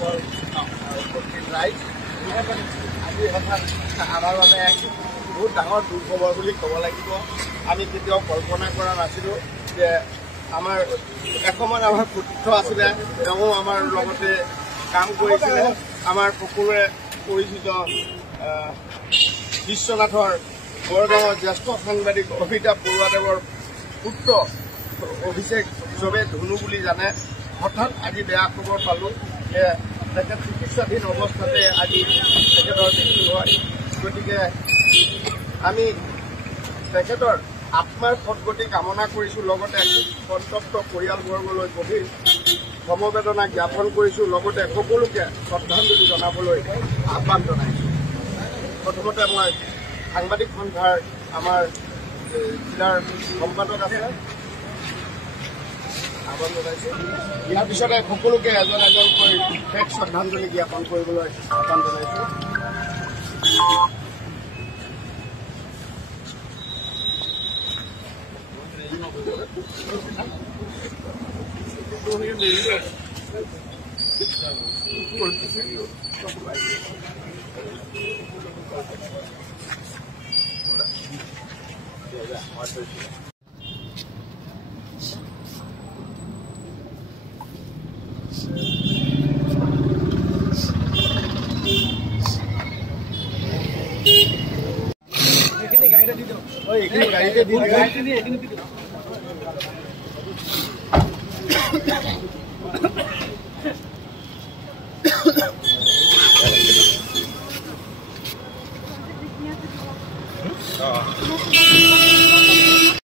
উপস্থিত ৰাইজ আজি হঠাৎ আমাৰ বাবে বহুত ডাঙৰ দুৰ্খবৰ বুলি ক'ব লাগিব। আমি কেতিয়াও কল্পনা কৰা নাছিলোঁ যে আমাৰ এসময়ত আমাৰ পুত্ৰ আছিলে, তেওঁ আমাৰ লগতে কাম কৰিছিলে। আমাৰ সকলোৰে পৰিচিত বিশ্বনাথৰ বৰগাঁৱৰ জ্যেষ্ঠ সাংবাদিক অভিতাভ বৰুৱাদেৱৰ পুত্ৰ অভিষেক চবে ধুনু বুলি জানে। হঠাৎ আজি বেয়া খবৰ পালোঁ যে তেখেত চিকিৎসাধীন অৱস্থাতে আজি তেখেতৰ মৃত্যু হয়। গতিকে আমি তেখেতৰ আত্মাৰ সদ্গতি কামনা কৰিছোঁ, লগতে সন্তপ্ত পৰিয়ালবৰ্গলৈ গভীৰ সমবেদনা জ্ঞাপন কৰিছোঁ, লগতে সকলোকে শ্ৰদ্ধাঞ্জলি জনাবলৈ আহ্বান জনাইছোঁ। প্ৰথমতে মই সাংবাদিক সন্থাৰ আমাৰ জিলাৰ সম্পাদক আছে আহ্বান জনাইছোঁ। ইয়াৰ পিছতে সকলোকে এজন এজনকৈ শেষ শ্ৰদ্ধাঞ্জলি জ্ঞাপন কৰিবলৈ আহ্বান জনাইছোঁ। এইখিনি গাড়ীতে দি